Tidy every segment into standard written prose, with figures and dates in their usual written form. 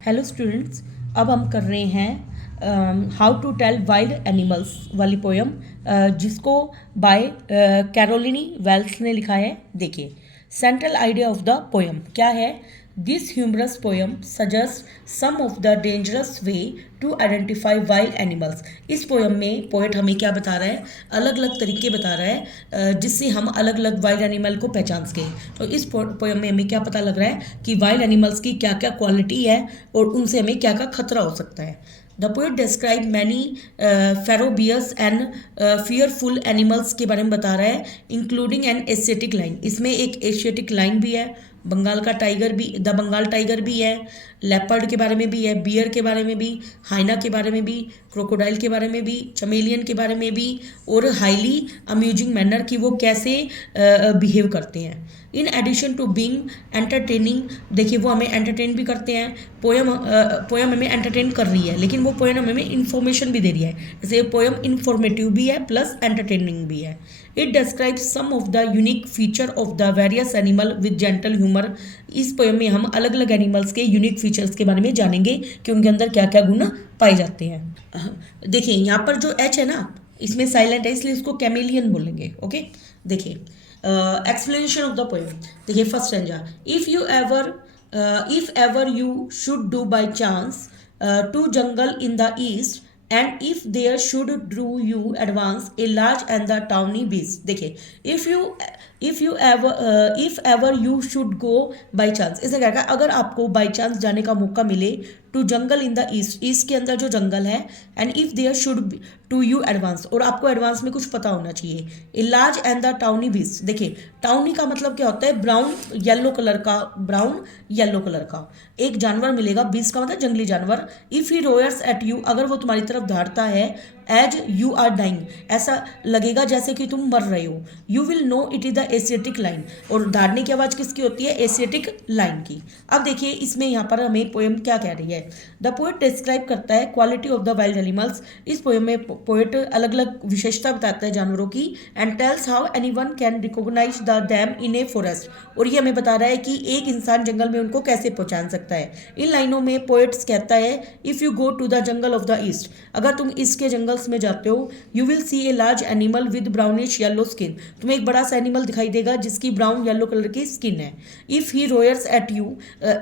Hello students, अब हम कर रहे हैं how to tell wild animals वाली पोयम, जिसको बाय कैरोलिनी वेल्स ने लिखा है। देखिए, central idea of the poem क्या है। This humorous poem suggest some of the dangerous way to identify wild animals. इस पोयम में पोएट हमें क्या बता रहा है, अलग अलग तरीके बता रहा है जिससे हम अलग अलग वाइल्ड एनिमल को पहचान सकें। तो इस पोयम में हमें क्या पता लग रहा है कि वाइल्ड एनिमल्स की क्या क्या क्वालिटी है और उनसे हमें क्या क्या खतरा हो सकता है। The poet describe many ferocious and fearful animals के बारे में बता रहा है, इंक्लूडिंग एन एशियाटिक लाइन। इसमें एक एशियाटिक लाइन भी है, बंगाल का टाइगर भी, द बंगाल टाइगर भी है, लेपर्ड के बारे में भी है, बियर के बारे में भी, हाइना के बारे में भी, क्रोकोडाइल के बारे में भी, चमेलियन के बारे में भी, और हाईली अम्यूजिंग मैनर कि वो कैसे बिहेव करते हैं। In addition to being entertaining, देखिए वो हमें एंटरटेन भी करते हैं। पोयम हमें एंटरटेन कर रही है, लेकिन वो पोयम हमें इन्फॉर्मेशन भी दे रही है। जैसे पोयम इन्फॉर्मेटिव भी है प्लस एंटरटेनिंग भी है। It describes some of the unique feature of the various animal with gentle humour. इस पोयम में हम अलग अलग एनिमल्स के यूनिक फीचर्स के बारे में जानेंगे कि उनके अंदर क्या क्या गुण पाए जाते हैं। देखिए यहाँ पर जो एच है ना, इसमें साइलेंट है, इसलिए इसको कैमेलियन बोलेंगे। ओके, देखिए एक्सप्लेनेशन ऑफ द पोएम। देखिए first stanza, if ever you should do by chance to jungle in the east and if there should drew you advance a large and the tawny beast. देखिए if ever you should go by chance, इसे क्या, अगर आपको by chance जाने का मौका मिले to jungle in the east, east के अंदर जो जंगल है, and if there should to you advance, और आपको एडवांस में कुछ पता होना चाहिए, a large and the tawny beast. देखिए टाउनी का मतलब क्या होता है, ब्राउन येलो कलर का, ब्राउन येलो कलर का एक जानवर मिलेगा। बीस्ट का मतलब जंगली जानवर। If he roars at you, अगर वो तुम्हारी तरफ धाड़ता है, एज यू आर डाइंग, ऐसा लगेगा जैसे कि तुम मर रहे हो। You will know it is the Asiatic lion, और धाड़ने की आवाज़ किसकी होती है, एशियाटिक लाइन की। अब देखिए इसमें यहाँ पर हमें पोएम क्या कह रही है। द पोएट डिस्क्राइब करता है quality of the wild animals. इस पोएम में पोएट अलग अलग विशेषता बताता है जानवरों की, and tells how anyone can recognise the dam in a forest, और ये हमें बता रहा है कि एक इंसान जंगल में उनको कैसे पहचान सकता है। इन लाइनों में पोएट्स कहता है, if you go to the jungle of the east, अगर तुम ईस्ट के जंगल में जाते हो, you will see a large animal with brownish yellow skin, तुम्हें एक बड़ा सा एनिमल दिखाई देगा जिसकी ब्राउन येलो कलर की स्किन है। If he roars at you,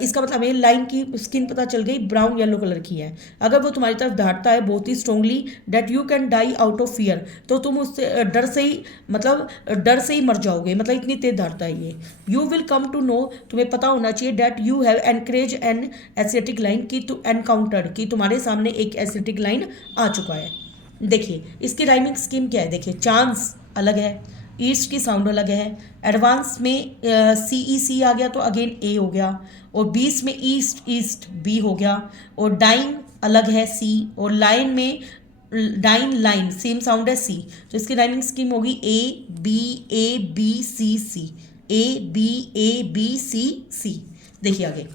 इसका मतलब हमें लाइन की स्किन पता चल गई, ब्राउन येलो कलर की है। अगर वो तुम्हारी तरफ धाड़ता है बहुत ही strongly, that you can die out of fear, तो तुम उससे डर से ही, मतलब डर से ही मर जाओगे, मतलब इतनी तेज धाड़ता है ये। You will come to know, तुम्हें पता होना चाहिए, that you have encourage an Asiatic line, की टू एनकाउंटर्ड, कि तुम्हारे सामने एक एसियाटिक लाइन आ चुका है। देखिए इसकी राइमिंग स्कीम क्या है। देखिए चांस अलग है, ईस्ट की साउंड अलग है, एडवांस में सी ई सी आ गया तो अगेन ए हो गया, और बीस में ईस्ट ईस्ट बी हो गया, और डाइन अलग है सी, और लाइन में डाइन लाइन सेम साउंड है सी। तो इसकी राइमिंग स्कीम होगी ए बी सी सी, ए बी सी सी। देखिए आगे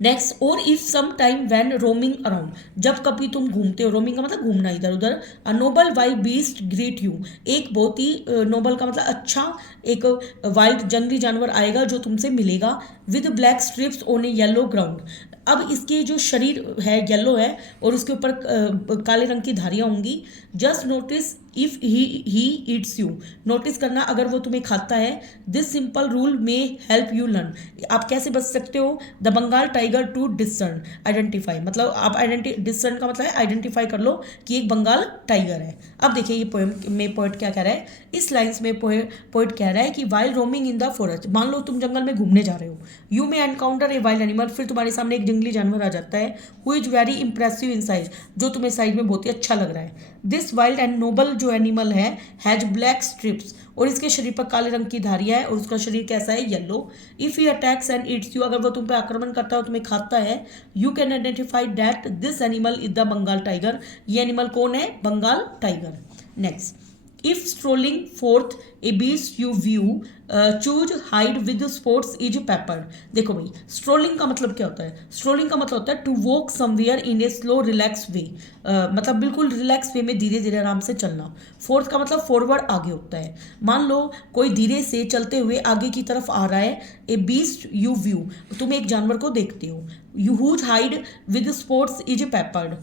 नेक्स्ट, और if some time when roaming around, जब कभी तुम घूमते हो, रोमिंग का मतलब घूमना इधर उधर, अ Nobel wild beast greet you, एक बहुत ही नोबल का मतलब अच्छा, एक वाइल्ड जंगली जानवर आएगा जो तुमसे मिलेगा, with black stripes on A yellow ground. अब इसके जो शरीर है येलो है और उसके ऊपर काले रंग की धारियाँ होंगी। Just notice if he eats you, notice करना अगर वो तुम्हें खाता है। दिस सिंपल रूल में हेल्प यू लर्न, आप कैसे बच सकते हो। The Bengal tiger to discern identify, मतलब आप डिसर्न का मतलब है आइडेंटिफाई कर लो कि एक बंगाल टाइगर है। अब देखिए ये पोएम में पोएट क्या कह रहा है। इस लाइन्स में पोएट कह रहा है कि while roaming in the forest, मान लो तुम जंगल में घूमने जा रहे हो, यू में एनकाउंटर ए वाइल्ड एनिमल, फिर तुम्हारे सामने एक जंगली जानवर आ जाता है, who is very impressive in size, जो तुम्हें साइज में बहुत ही अच्छा लग रहा है। दिस वाइल्ड एंड नोबल जो एनिमल है हैज ब्लैक स्ट्रिप्स, और इसके शरीर पर काले रंग की धारियां है, और उसका शरीर कैसा है, yellow. If he attacks and Yeats you, अगर वो तुम पे आक्रमण करता है और तुम्हें खाता है, you can identify that this animal is the Bengal tiger, ये एनिमल कौन है, Bengal tiger. Next, if strolling forth a beast you view choose hide with spots is pepper. देखो भाई, स्ट्रोलिंग का मतलब क्या होता है? स्ट्रोलिंग का मतलब होता है to walk somewhere in a slow relax way, मतलब बिल्कुल रिलैक्स वे में धीरे धीरे आराम से चलना। फोर्थ का मतलब फॉरवर्ड, आगे होता है। मान लो कोई धीरे से चलते हुए आगे की तरफ आ रहा है। ए बीस्ट यू व्यू, तुम एक जानवर को देखते हो। You whose hide with spots is peppered,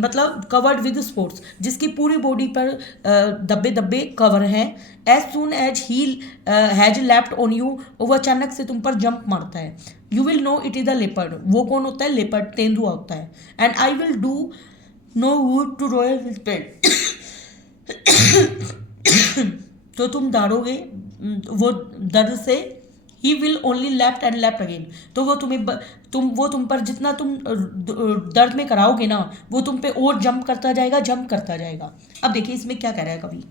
मतलब कवर्ड विद स्पोर्ट्स, जिसकी पूरी बॉडी पर धब्बे धब्बे कवर हैं। As soon as he has leaped on you, वो अचानक से तुम पर जंप मारता है। You will know it is the leopard, वो कौन होता है? लेपर्ड, तेंदुआ होता है। And I will do no would to royal with pet, तो तुम दाड़ोगे वो दर्द से। He will only left and left again, तो वो तुम पर जितना तुम दर्द में कराओगे ना, वो तुम पे और जंप करता जाएगा, जंप करता जाएगा। अब देखिए इसमें क्या कह रहा है कवि।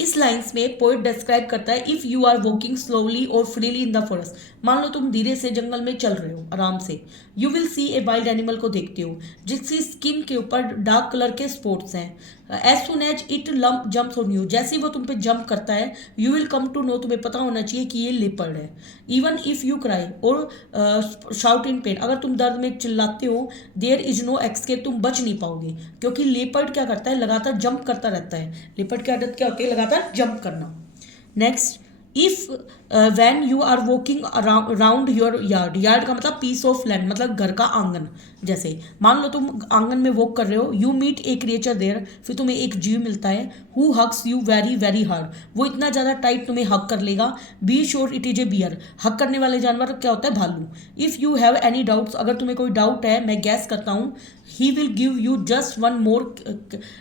इस लाइंस में पोइट डिस्क्राइब करता है if you are walking slowly और फ्रीली इन द फॉरेस्ट। मान लो तुम धीरे से जंगल में चल रहे हो आराम से। You will see a wild animal को देखते हो जिसकी स्किन के ऊपर डार्क कलर के स्पॉट्स हैं। As soon as it jumps on you, जैसे ही वो तुम पे जंप करता है, you will come to know, तुम्हें पता होना चाहिए कि ये लेपर्ड है। इवन इफ यू क्राई और शाउट इन पेन, अगर तुम दर्द में चिल्लाते हो, देयर इज नो एस्केप, तुम बच नहीं पाओगे, क्योंकि लेपर्ड क्या करता है? लगातार जंप करता रहता है। लेपर्ड की आदत क्या होती है? लगातार जंप करना। Next, if when you are walking around your yard, yard का मतलब पीस ऑफ लैंड, मतलब घर का आंगन। जैसे मान लो तुम आंगन में वॉक कर रहे हो, you meet a creature there, फिर तुम्हें एक जीव मिलता है। Who hugs you very very hard, वो इतना ज़्यादा टाइट तुम्हें हक कर लेगा। Be sure it is a bear, hug करने वाले जानवर क्या होता है? भालू। If you have any doubts, अगर तुम्हें कोई डाउट है, मैं गैस करता हूँ, he will give you just one more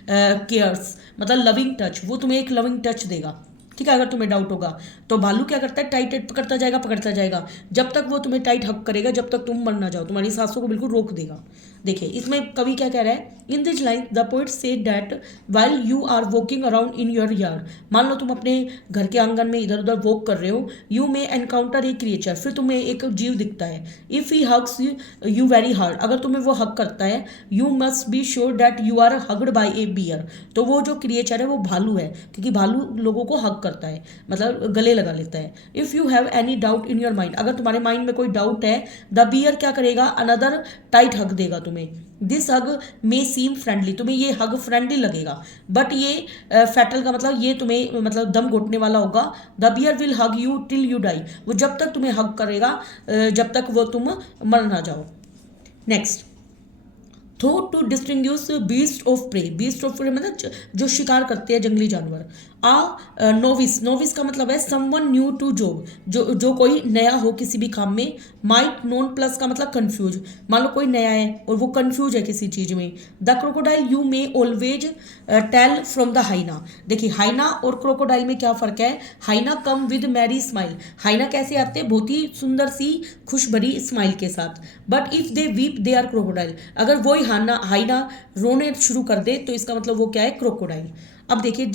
cares, मतलब लविंग टच, वो तुम्हें एक लविंग टच देगा। ठीक है, अगर तुम्हें डाउट होगा तो भालू क्या करता है? टाइट टाइट पकड़ता जाएगा, पकड़ता जाएगा, जब तक वो तुम्हें टाइट हक करेगा, जब तक तुम मर ना जाओ, तुम्हारी सांसों को बिल्कुल रोक देगा। देखिए इसमें कवि क्या कह रहा है। In this line the poet said that while you are walking around in your yard, मान लो तुम अपने घर के आंगन में इधर उधर वॉक कर रहे हो, you may encounter a creature, फिर तुम्हें एक जीव दिखता है। If he hugs you very hard, अगर तुम्हें वो हक करता है, you must be sure that you are hugged by a bear, तो वो जो क्रिएचर है वो भालू है, क्योंकि भालू लोगों को हक करता है, मतलब गले लगा लेता है। If you have any doubt in your mind, अगर तुम्हारे माइंड में कोई डाउट है, द बियर क्या करेगा? अनदर टाइट हग देगा तुम्हें। This hug may seam friendly, तुम्हें ये हग फ्रेंडली लगेगा, बट ये फैटल का मतलब ये तुम्हें मतलब दम घुटने वाला होगा। The bear will hug you till you die, वो जब तक तुम्हें हग करेगा जब तक वो तुम मर ना जाओ। Next, though to distinguish beast of prey, beast of prey मतलब जो शिकार करते हैं जंगली जानवर। नोविस, नोविस का मतलब है समवन न्यू टू जॉब, जो कोई नया हो किसी भी काम में। माइट नोन प्लस का मतलब कंफ्यूज, मान लो कोई नया है और वो कंफ्यूज है किसी चीज में। The crocodile you may always tell from the hyena, देखिए हाइना और क्रोकोडाइल में क्या फर्क है? Hyena come with merry smile, hyena कैसे आते हैं? बहुत ही सुंदर सी खुश भरी स्माइल के साथ। But if they weep they are crocodile, अगर वही हाइना रोने शुरू कर दे तो इसका मतलब वो क्या है? क्रोकोडाइल। अब देखिए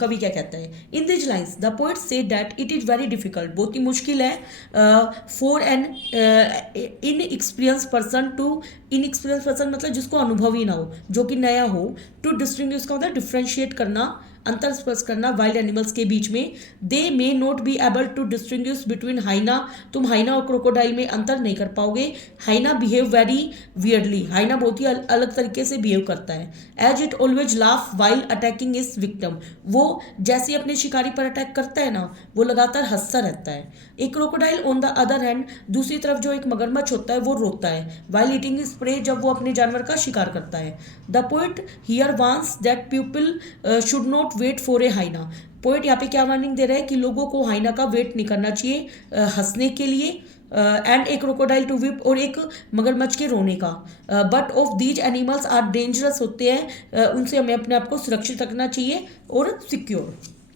कवि क्या कहता है। In this lines the poet say that it is very difficult, बहुत ही मुश्किल है for an inexperience person to, inexperience person मतलब जिसको अनुभव ही ना हो, जो कि नया हो, टू डिस्टिंग्विश का मतलब डिफ्रेंशिएट करना, अंतर स्पष्ट करना वाइल्ड एनिमल्स के बीच में। They may not be able to distinguish between hyena, तुम हाइना और क्रोकोडाइल में अंतर नहीं कर पाओगे। Hyena behave very weirdly, hyena बहुत ही अलग तरीके से बिहेव करता है। As it always laugh while attacking is victim, वो जैसे अपने शिकारी पर अटैक करता है ना, वो लगातार हंसता रहता है। एक crocodile on the other hand, दूसरी तरफ जो एक मगरमच्छ होता है वो रोता है वाइल ईटिंग स्प्रे, जब वो अपने जानवर का शिकार करता है। The poet here wants that people should not wait for a hyena, poet यहाँ पे क्या वार्निंग दे रहा है कि लोगों को हाइना का वेट नहीं करना चाहिए हंसने के लिए, एंड एक क्रोकोडाइल टू विप, और एक मगरमच्छ के रोने का। But of these animals are dangerous होते हैं, उनसे हमें अपने आप को सुरक्षित रखना चाहिए और secure.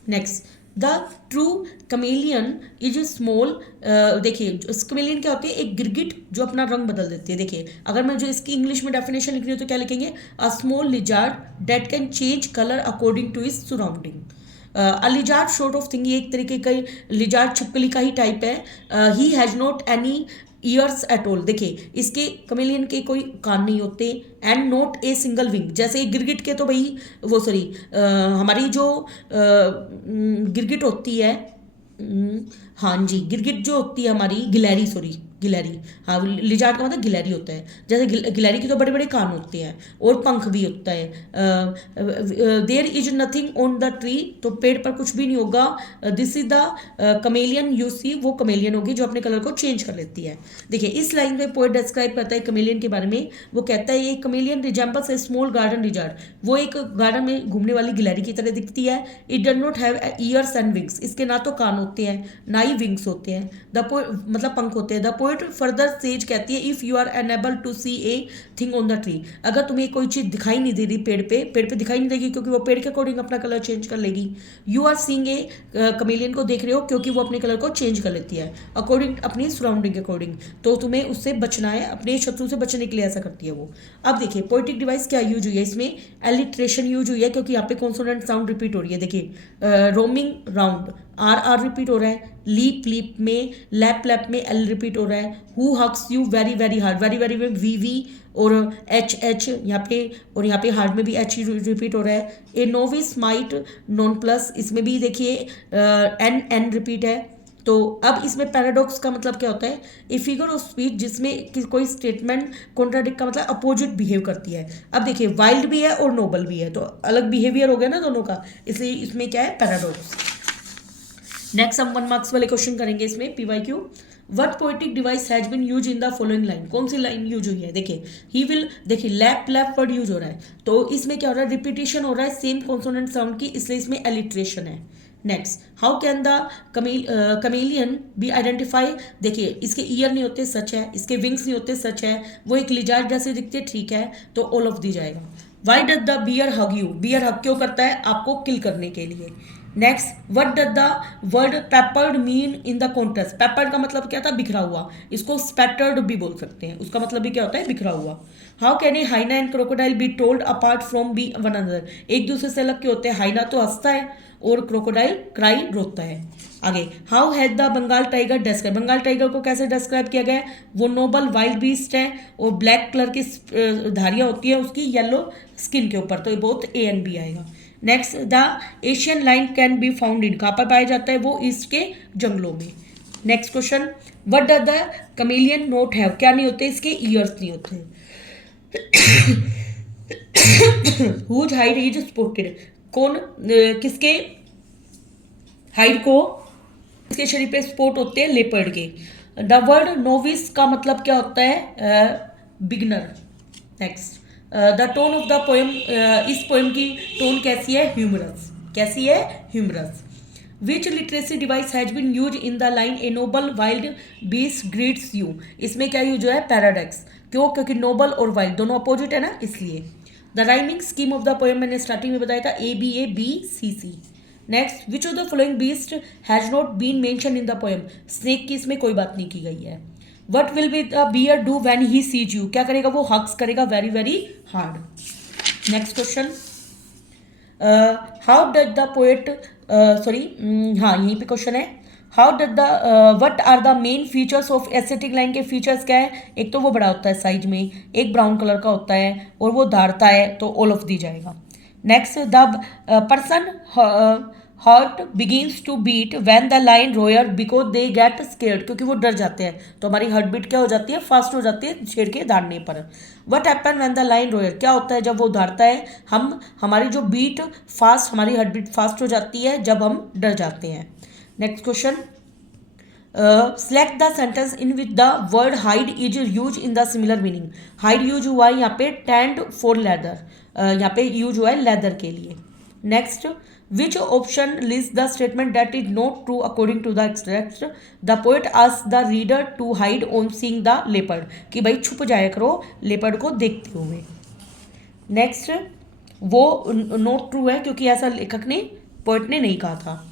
Next, the true chameleon is small, देखिए कमेलियन क्या होती है? एक गिरगिट जो अपना रंग बदल देती है। देखिए अगर मैं जो इसकी इंग्लिश में डेफिनेशन लिख रही हूँ तो क्या लिखेंगे? A small lizard that can change colour according two is surrounding. Lizard short of thing, ये एक तरीके का लिजार्ड छिपकली का ही टाइप है। He has not any years at all, देखिए इसके कमेलियन के कोई कान नहीं होते। And not a single wing, जैसे गिरगिट के तो भाई वो सॉरी हमारी जो गिरगिट होती है हाँ जी, गिरगिट जो होती है हमारी, गिलहरी, सॉरी गिलहरी, हाँ लिजार्ड का मतलब गिलहरी होता है। जैसे गिलहरी के तो बड़े बड़े कान होते हैं और पंख भी होता है। There is nothing on the tree, तो पेड़ पर कुछ भी नहीं होगा। This is the chameleon you see, वो कमेलियन होगी जो अपने कलर को चेंज कर लेती है। देखिए इस लाइन में पोएट डिस्क्राइब करता है कमेलियन के बारे में। वो कहता है ये कमेलियन रिजेंबल्स ए स्मॉल गार्डन लिजार्ड, वो एक गार्डन में घूमने वाली गिलहरी की तरह दिखती है। It does not have years and wings, इसके ना तो कान होते हैं ना ही विंग्स होते हैं। द मतलब पंख होते हैं। द पोएट फर्दर सेज कहती है if you are unable to see a thing on the tree, अगर तुम्हें कोई चीज़ दिखाई नहीं दे रही पेड़ पे दिखाई नहीं देगी क्योंकि वो पेड़ के अकॉर्डिंग अपना कलर चेंज कर लेगी। You are seeing a, chameleon को देख रहे हो क्योंकि वो अपने कलर को चेंज कर लेती है अकॉर्डिंग अपनी सराउंडिंग के अकॉर्डिंग, तो तुम्हें उससे बचना है, अपने शत्रु से बचने के लिए ऐसा करती है वो। अब देखिए पोएटिक डिवाइस क्या यूज हुई है इसमें, एलिट्रेशन यूज हुई है क्योंकि यहाँ पे कॉन्सोनेंट साउंड रिपीट हो रही है। देखिए roaming round, R R repeat हो रहा है। लीप लीप में, लैप लैप में एल रिपीट हो रहा है। Who hugs you very very hard, very very में वी वी और एच एच यहाँ पे, और यहाँ पे हार्ड में भी एच रिपीट हो रहा है। ए नोविस माइट नॉन प्लस, इसमें भी देखिए एन एन रिपीट है। तो अब इसमें पैराडॉक्स का मतलब क्या होता है, ए फिगर ऑफ स्पीच जिसमें कोई स्टेटमेंट कॉन्ट्राडिक्ट का मतलब अपोजिट बिहेव करती है। अब देखिए वाइल्ड भी है और नोबल भी है, तो अलग बिहेवियर हो गया ना दोनों का, इसलिए इसमें क्या है पैराडॉक्स। नेक्स्ट हम 1 मार्क्स वाले क्वेश्चन करेंगे इसमें PYQ. What poetic device has been use in the following line, कौन सी लाइन यूज हुई है। देखिए ही विल, देखिए लैप लैप वर्ड यूज हो रहा है, तो इसमें क्या हो रहा है, रिपीटेशन हो रहा है सेम कॉन्सोनेंट साउंड की, इसलिए इसमें एलिट्रेशन है। Next, how can the chameleon be identify, देखिए इसके ईयर नहीं होते, सच है। इसके विंग्स नहीं होते, सच है। वो एक लिजार्ड जैसे दिखते, ठीक है, तो ऑल ऑफ दी जाएगा। Why does the bear hug you, bear hug क्यों करता है, आपको किल करने के लिए। Next, what does the word peppered mean in the context, peppered का मतलब क्या था, बिखरा हुआ, इसको स्पैटर्ड भी बोल सकते हैं, उसका मतलब भी क्या होता है, बिखरा हुआ। How can a hyena and crocodile be told apart from be one another, एक दूसरे से अलग क्यों होते हैं, हाइना तो हंसता है और क्रोकोडाइल क्राई रोता है। आगे, how has the Bengal tiger describe, Bengal tiger को कैसे डिस्क्राइब किया गया है, वो नोबल वाइल्ड बीस्ट है और ब्लैक कलर की धारियाँ होती है उसकी येलो स्किन के ऊपर, तो ये बहुत ए एंड बी आएगा। Next, the Asian line can be found in, कहाँ पर पाया जाता है, वो ईस्ट के जंगलों में। Next question, what does the chameleon note have, क्या नहीं होते, इसके ईयर्स नहीं होते। हुज हाइड इज स्पॉटेड, कौन किसके हाइड को, किसके शरीर पे स्पॉट होते हैं, लेपर्ड के। द वर्ड नोविस का मतलब क्या होता है, beginner. Next, the tone of the poem, इस पोएम की टोन कैसी है, ह्यूमरस, कैसी है, humorous. Which literacy device has been use in the line a noble wild beast greets you, इसमें क्या यूज है, पैराडॉक्स, क्यों, क्योंकि नोबल और वाइल्ड दोनों अपोजिट है ना, इसलिए। The rhyming scheme of the poem मैंने स्टार्टिंग में बताया था, A B C C. Next, which of the following beast has not been mention in the poem, snake की इसमें कोई बात नहीं की गई है। What will be the bear do when he sees you, क्या करेगा, वो हग्स करेगा very very hard. Next question, how does the poet, sorry हाँ यहीं पे क्वेश्चन है, how does the what are the main features of aesthetic line, के features क्या है, एक तो वो बड़ा होता है साइज में, एक ब्राउन कलर का होता है और वो धारता है, तो ऑल ऑफ दी जाएगा। Next, the person heart begins to beat when the lion roar because they get scared, क्योंकि वो डर जाते हैं, तो हमारी हार्ट बीट क्या हो जाती है, फास्ट हो जाती है शेर के धारने पर। What happen when the lion roar, क्या होता है जब वो धारता है, हमारी जो बीट फास्ट, हमारी हार्ट बीट फास्ट हो जाती है जब हम डर जाते हैं। Next question, select the sentence in which the word hide is use in the similar meaning, hide use हुआ है यहाँ पे टैंड फॉर लेदर, यहाँ पे यूज हुआ है लेदर के लिए। Next, which option list the statement that is not true according to the extract, the poet asked the reader to hide on seeing the leopard, कि भाई छुप जाया करो लेपर्ड को देखते हुए। नेक्स्ट, वो नॉट ट्रू है क्योंकि ऐसा लेखक ने, पोएट ने नहीं कहा था।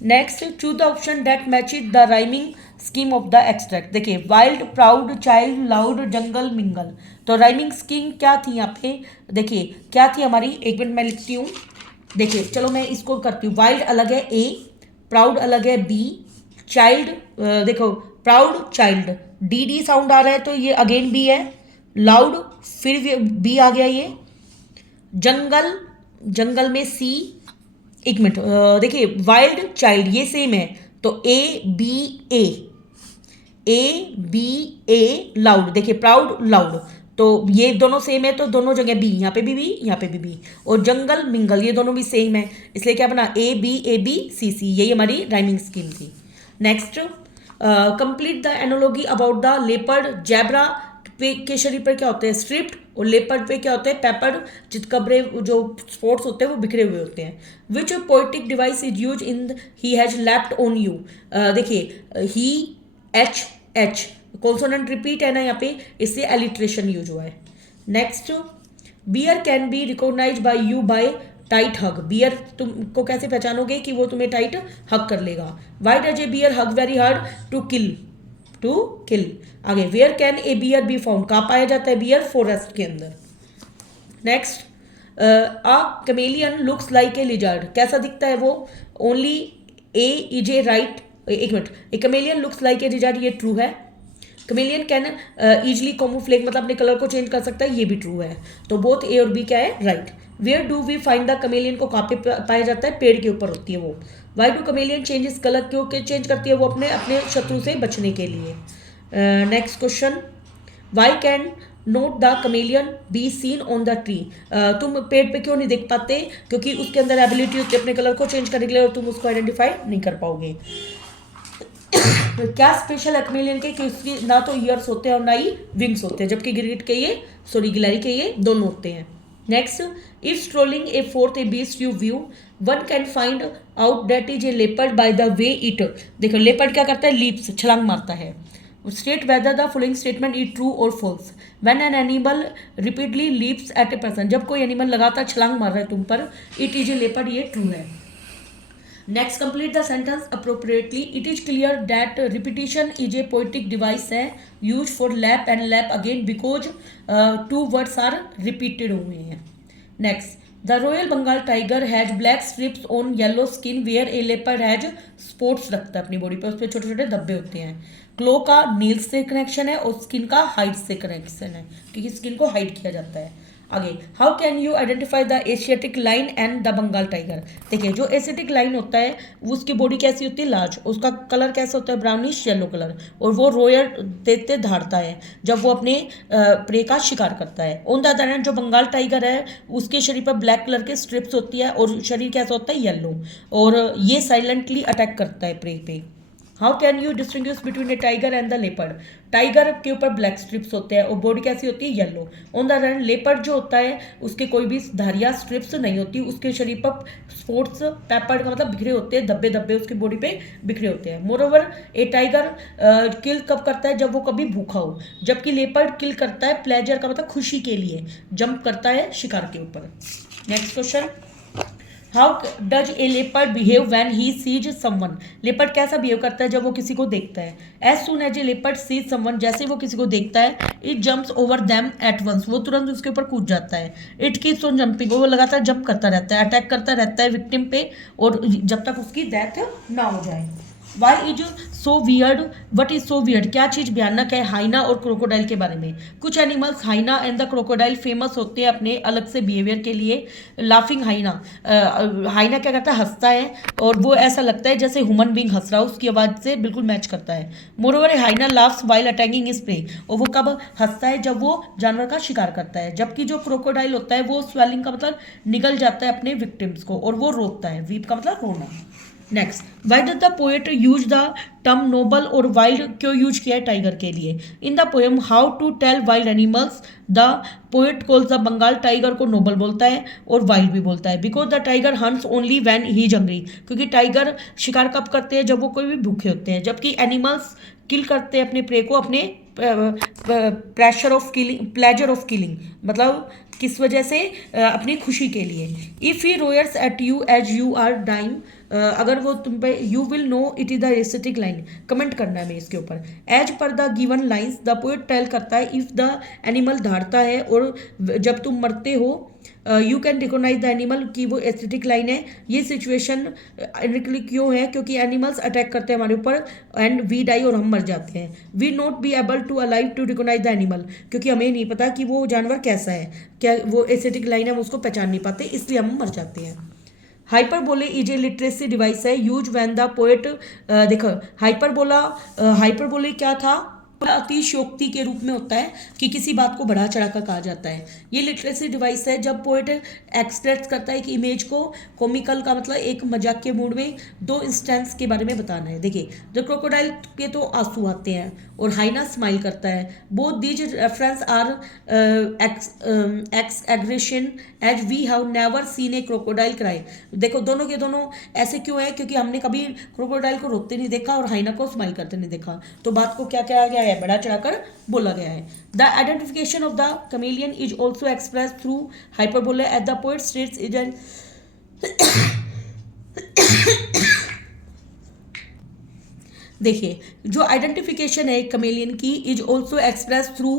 Next, choose the option that matches the rhyming scheme of the extract, देखिए वाइल्ड, प्राउड, चाइल्ड, लाउड, जंगल, मिंगल, तो राइमिंग स्कीम क्या थी यहाँ पे, देखिए क्या थी हमारी, एक मिनट मैं लिखती हूँ। देखिए चलो मैं इसको करती हूँ, वाइल्ड अलग है ए, प्राउड अलग है बी, चाइल्ड, देखो proud child, D D sound आ रहा है तो ये अगेन बी है, लाउड फिर बी आ गया ये, जंगल, जंगल में सी, एक मिनट देखिए वाइल्ड चाइल्ड ये सेम है, तो A B A लाउड, देखिए प्राउड लाउड, तो ये दोनों सेम है तो दोनों जगह बी, यहाँ पे भी बी, यहाँ पे भी बी। और जंगल मिंगल ये दोनों भी सेम है, इसलिए क्या बना A B यही हमारी राइमिंग स्कीम थी। Next, complete the analogy about the leopard. Zebra पे के शरीर पर क्या होते हैं, स्ट्रिप्ड, और लेपर्ड पे क्या होते हैं, पेपर्ड, चितकबरे जो स्पॉट्स होते हैं वो बिखरे हुए होते हैं। Which poetic device is use in he has leaped on you. देखिए ही H कॉन्सोनेंट रिपीट है ना यहाँ पे, इससे एलिट्रेशन यूज हुआ है। Next, bear can be recognise by you by tight hug. Bear तुमको कैसे पहचानोगे कि वो तुम्हें टाइट हग कर लेगा। Why does a bear hug very hard, to kill. आगे, where can a bear be found, कहाँ पाया जाता है बियर, फॉरेस्ट के अंदर। Next, a chameleon looks like a lizard, कैसा दिखता है वो, only A is a right, एक minute, a chameleon looks like a lizard, ये ट्रू है। कमेलियन कैन ईजिली कैमोफ्लेज, मतलब अपने कलर को चेंज कर सकता है, ये भी ट्रू है। तो बोथ ए और बी क्या है, right. Where do we find the chameleon, को कहाँ पे पाया जाता है, पेड़ के ऊपर होती है वो। Why do chameleon changes colour, क्यों चेंज करती है वो, अपने शत्रु से बचने के लिए। Next question, why can not the chameleon be seen on the tree. तुम पेड़ पे क्यों नहीं देख पाते, क्योंकि उसके अंदर एबिलिटी होती है अपने कलर को चेंज करने के लिए और तुम उसको आइडेंटिफाई नहीं कर पाओगे। क्या स्पेशल है कमेलियन के, कि उसकी ना तो ईयर्स होते हैं और ना ही विंग्स होते हैं, जबकि गिलहरी के ये दोनों होते हैं। Next, if strolling a forth a beast you view, one can find out that is a leopard by the way it. देखो लेपर्ड क्या करता है, लीप्स, छलांग मारता है। State whether the following statement is true और false. When an animal repeatedly leaps at a person, जब कोई एनिमल लगातार छलांग मार रहा है तुम पर, इट इज ए लेपर्ड, ये ट्रू है। Next, complete the sentence appropriately. It is clear that repetition is a poetic device है use for leap and leap again because two words are repeated हुए हैं। Next, the royal Bengal tiger has black stripes on yellow skin where a leopard has spots, रखता है अपनी body पर, उस पर छोटे छोटे धब्बे होते हैं। क्लो का नील्स से कनेक्शन है और स्किन का हाइट से कनेक्शन है, क्योंकि स्किन को हाइड किया जाता है। आगे, how can you identify the Asiatic line and the Bengal tiger. देखिए जो एशियाटिक लाइन होता है उसकी बॉडी कैसी होती है, लार्ज, उसका कलर कैसा होता है, ब्राउनिश येलो कलर, और वो रोयर देते धारता है जब वो अपने प्रे का शिकार करता है। ऑन द अदर हैंड जो बंगाल टाइगर है उसके शरीर पर ब्लैक कलर के स्ट्रिप्स होती है और शरीर कैसा होता है, येलो, और ये साइलेंटली अटैक करता है प्रे पे। How can you distinguish between A tiger and the leopard. Tiger के ऊपर ब्लैक स्ट्रिप्स होते हैं और बॉडी कैसी होती है, yellow. On the other hand leopard जो होता है उसके कोई भी धारियाँ स्ट्रिप्स नहीं होती, उसके शरीर पर स्पॉट्स, पेपर्ड का मतलब बिखरे होते हैं, धब्बे धब्बे उसकी बॉडी पे बिखरे होते हैं। मोरओवर ए टाइगर किल कब करता है, जब वो कभी भूखा हो, जबकि लेपर्ड किल करता है प्लेजर का मतलब खुशी के लिए, जंप करता है शिकार के ऊपर। Next question, how does a leopard behave when he sees someone. Leopard कैसा बिहेव करता है जब वो किसी को देखता है। As soon as a leopard sees someone, जैसे वो किसी को देखता है, it jumps over them at once, वो तुरंत उसके ऊपर कूद जाता है। इट कीप्स ऑन जंपिंग, वो लगातार जंप करता रहता है, अटैक करता रहता है विक्टिम पे, और जब तक उसकी डेथ ना हो जाए। Why is so weird, what is so weird, क्या चीज़ भयानक है हाइना और क्रोकोडाइल के बारे में। कुछ animals hyena and the crocodile famous होते हैं अपने अलग से बिहेवियर के लिए। लाफिंग हाइना, हाइना क्या करता है, हंसता है, और वो ऐसा लगता है जैसे ह्यूमन बींग हंस रहा हो, उसकी आवाज़ से बिल्कुल मैच करता है। Moreover hyena laughs while attacking is prey, और वो कब हंसता है, जब वो जानवर का शिकार करता है। जबकि जो क्रोकोडाइल होता है वो स्वेलिंग का मतलब निगल जाता है अपने विक्टिम्स को, और वो रोता है, वीप का मतलब रोना। Next, why does the poet use the term noble और वाइल्ड क्यों यूज किया है टाइगर के लिए। In the poem how to tell wild animals, the poet calls the Bengal tiger को नोबल बोलता है और वाइल्ड भी बोलता है। Because the tiger hunts only when he is hungry, क्योंकि टाइगर शिकार कब करते हैं, जब वो कोई भी भूखे होते हैं, जबकि एनिमल्स किल करते हैं अपने प्रे को अपने प्लेजर ऑफ किलिंग, मतलब किस वजह से, अपनी खुशी के लिए। If he roars at you as you are dying, अगर वो तुम पे, you will know it is the aesthetic line, comment करना है मैं इसके ऊपर। As per the given lines the poet tell करता है इफ द एनिमल धारता है, और जब तुम मरते हो you can recognise the animal, की वो एस्थेटिक लाइन है। ये सिचुएशन क्यों है, क्योंकि एनिमल्स अटैक करते हैं हमारे ऊपर एंड वी डाई, और हम मर जाते हैं। We not be able to alive to recognise the animal, क्योंकि हमें नहीं पता कि वो जानवर कैसा है, क्या वो एस्थेटिक लाइन है, हम उसको पहचान नहीं पाते, इसलिए हम मर जाते हैं। Hyperbole is a literacy device है यूज व्हेन द पोएट, देखो हाइपरबोले क्या था, अतिशयोक्ति के रूप में होता है कि किसी बात को बढ़ा चढ़ा कर कहा जाता है। ये लिटरेसी डिवाइस है जब पोएट एक्सप्रेस करता है कि इमेज को, कॉमिकल का मतलब एक मजाक के मूड में दो इंस्टेंस के बारे में बताना है। देखिए द क्रोकोडाइल के तो आंसू आते हैं और हाइना स्माइल करता है। Both these reference are exaggeration as we have never seen a crocodile cry. देखो दोनों के दोनों ऐसे क्यों है, क्योंकि हमने कभी क्रोकोडाइल को रोते नहीं देखा और हाइना को स्माइल करते नहीं देखा। तो बात को क्या किया गया है, बढ़ा चढ़ाकर बोला गया है। The identification of the chameleon is also express through hyperbole at the poet states is an देखिए जो आइडेंटिफिकेशन है कमेलियन की is also express through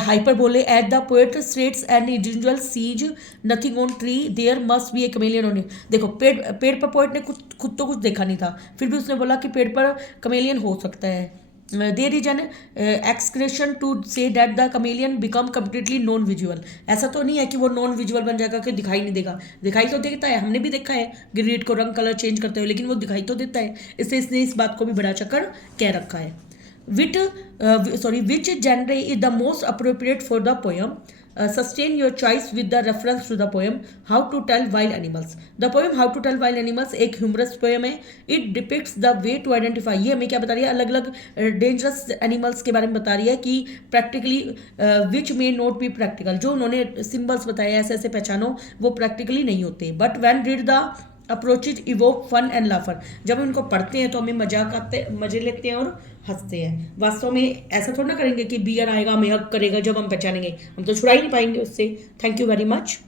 hyperbole at the poet states and individual sees nothing on tree there must be a chameleon on. देखो पेड़ पर poet ने खुद तो कुछ देखा नहीं था, फिर भी उसने बोला कि पेड़ पर कमेलियन हो सकता है। There is an exaggeration to say that the chameleon become completely non visual. ऐसा तो नहीं है कि वो नॉन विजुअल बन जाएगा कि दिखाई नहीं देगा, दिखाई तो देता है, हमने भी देखा है ग्रेड को रंग कलर चेंज करते हुए, लेकिन वो दिखाई तो देता है। इसलिए इसने इस बात को भी बढ़ा चढ़कर कह रखा है। Which genre is the most appropriate for the poem, sustain your choice with the reference to the poem how to tell wild animals। the poem how to tell wild animals एक humorous poem है। it depicts the way to identify, ये हमें क्या बता रही है, अलग अलग dangerous animals के बारे में बता रही है कि practically which may not be practical, जो उन्होंने symbols बताए ऐसे ऐसे पहचानो, वो practically नहीं होते। but when read the approaches evoke fun and laughter, जब हम इनको पढ़ते हैं तो हमें मजे लेते हैं और हंसते हैं। वास्तव में ऐसा थोड़ा ना करेंगे कि बियर आएगा हमें हक करेगा जब हम पहचानेंगे, हम तो छुड़ा ही नहीं पाएंगे उससे। Thank you very much.